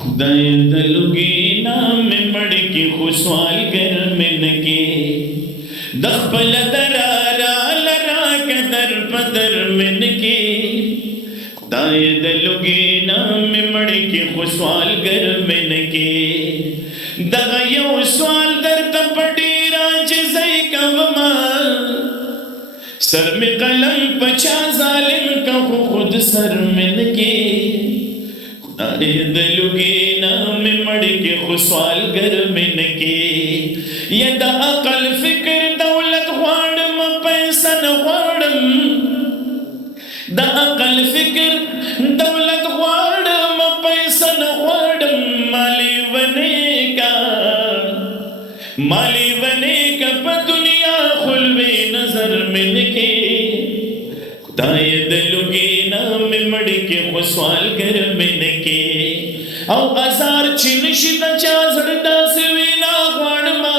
खुदाए दलुगी नाम मड़ के खुशवाल घर में नके दखपल दरारा लरा के दर पदर में नके खुदाए दलुगी नाम मड़ के खुशवाल घर में नके दगायो सवाल दर तपड़ी राज सही कवमा सर में कलम पचा जालिम का खुद सर में नके खुदाए दलुगी नाम मड़ के खुशवाल घर में नके यद अकल फिक्र दौलत ख्वाड़म पैसा न ख्वाड़म द अकल फिक्र दौलत ख्वाड़म पैसा न ख्वाड़म माली बने का प दुनिया खुलवे नजर में नके खुदाए दलुगी नाम मड़ के खुशवाल घर में नके औ अजार चिनशिद चाजड़दा से वीना ख्वाड़मा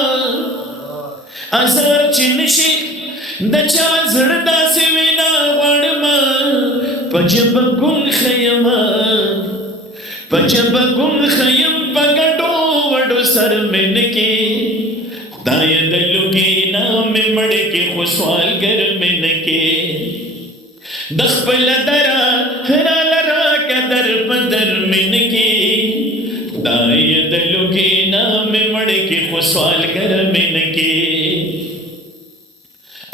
अजार चिनशिद चाजड़दा से वीना ख्वाड़मा पजब गुन खयम पगड़ो वड़ो सर में नके खुदाए दलुगी नाम मड़ के खुशवाल घर में नके दखपल दरा हरा लरा कदर पदर में नके खुदाए दलुगी नाम मड़ के खुशवाल घर में नके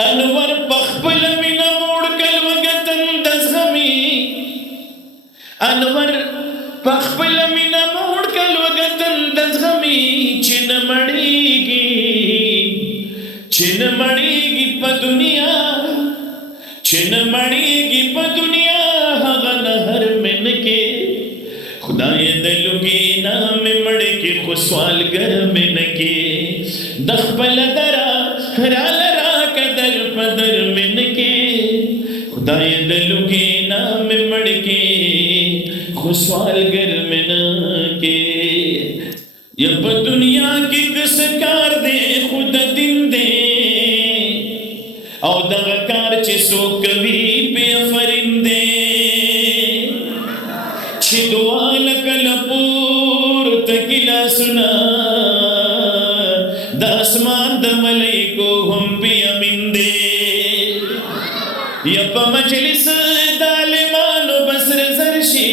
अनवर पखपल मिना मोड़ कल वगतन दसगमी अनवर पखपल मिना मोड़ कल वगतन दसगमी चिन मड़ीगी प दुनिया हगन हर में नके खुदाए दलुगी नाम मड़ के खुशवाल घर में नके दखपल दरा हरा लरा कदर पदर में नके खुदाए दलुगी नाम मड़ के खुशवाल घर में नके यब दुनिया की कसकार दे खुद दिन दे औ दगकार चिसो कभी पे फरिंदे छिदवाल कलपूर तकिला सुना दासमान दमलई को हम पे अमिंदे यप मजलिस दालिमानो बसर जरशी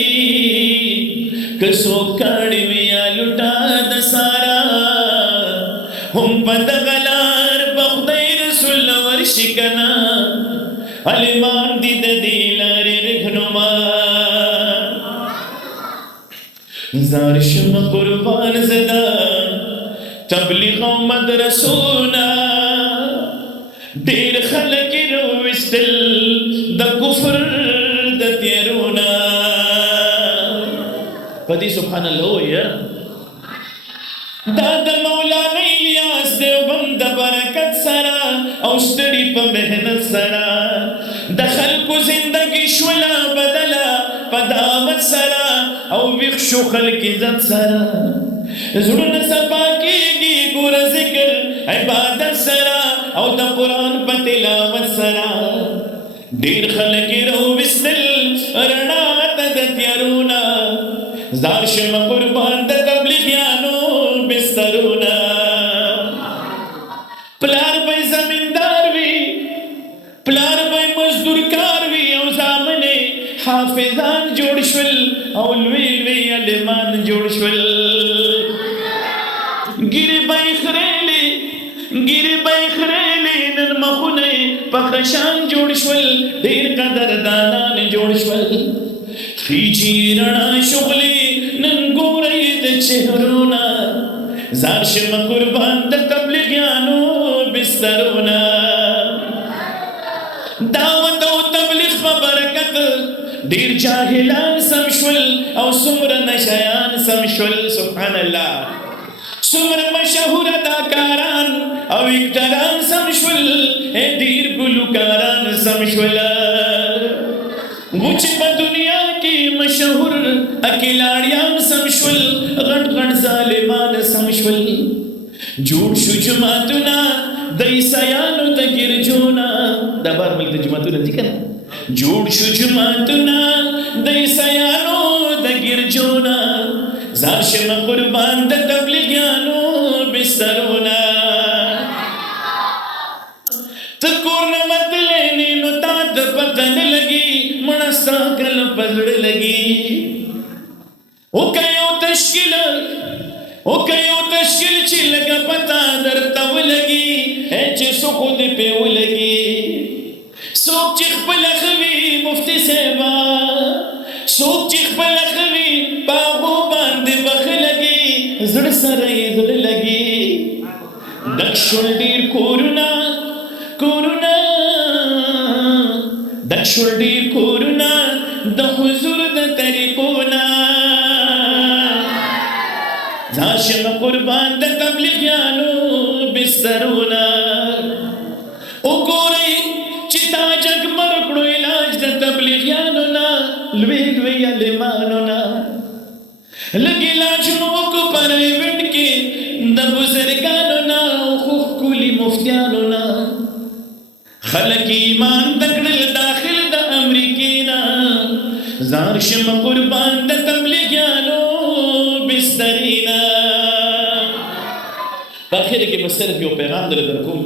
कसो काड़ी मिया लुटा दसारा हम पदगलार बखदैर सुल्लवर शिकना अलिमान दिद दिलार रखनुमा जारशम कुर्बान ज़दा तबलीग मदरसूना देर खलक रोविस्तिल द कुफर द तेरुना पति सुभान अल्लाह या दाद मौला इलियास देवबंद बरकत सरा औस्तड़ी प मेहनत सरा दखल को जिंदगी शुला बदला पदावत सरा औ विख्शु खल्क इज्जत सरा जुड़न सपा कीगी गुर जिक्र इबादत सरा औ द कुरान प तिलावत सरा देर खल्क रो बिस्मिल रणा तदत यरुना जारशम कुर्बान द तबलीगियानो बिस्तरुना प्लार भाई जमींदार भी प्लार भाई मजदूर कार भी औ सामने हाफिजान जोड़शवल औलवी वे अलिमान जोड़शवल गिरे बाई खरेले नन मखुने पखशान जोड़शवल देर कदर दानान जोड़शवल खींची रणा शुगली नन गोरईद चेहरोना जारशम कुर्बान द तबलीगियानो बिस्तरोना दावत औ तबलीग प बरकत देर जाहिलान समशवल औ सुमर नशयान समशवल सुभान अल्लाह सुमर मशहूर अदाकारान औ इक्तरान समशवल ए दीर गुलकारान समशवल मुझ प दुनिया की मशहूर अकिलाड़ियान समशवल गण गण जालिमान समशवल झूठ शुजमातुना दैसयानु तगिरजोना दबार मिलते जुमातुना जिकना झूठ शुजमातुना दैसयानु तगिरजोना زاشم قربان د تبلیغیانو بسترونا تکور نمت لینے نو تا د پتن لگی منستا کل پزڑ لگی او کئیو تشکل چی لگا پتا در تاو لگی اے چی سو خود پیو لگی سوک چیخ پلخوی مفتی سیبا سوک چیخ پلخوی باغو باند بخ لگی زڑ سرائی زڑ لگی دکشل دیر کورونا دکشل دیر کورونا د حضور د طریقونا زاشم قربان د تبلیغیانو بسترونا او گوری چتا جگ مرکڑو علاج د تبلیغیانو نا لوی علیمانو نا لگی لاجنو کو پرائی بند کے د بزرگانو نا خوخ کولی مفتیانو نا خلق ایمان تکڑل داخل د امریکینا زارشم قربان د تبلیغیانو بسترینا. په اخر کې بس صرف یو پیغام در کوم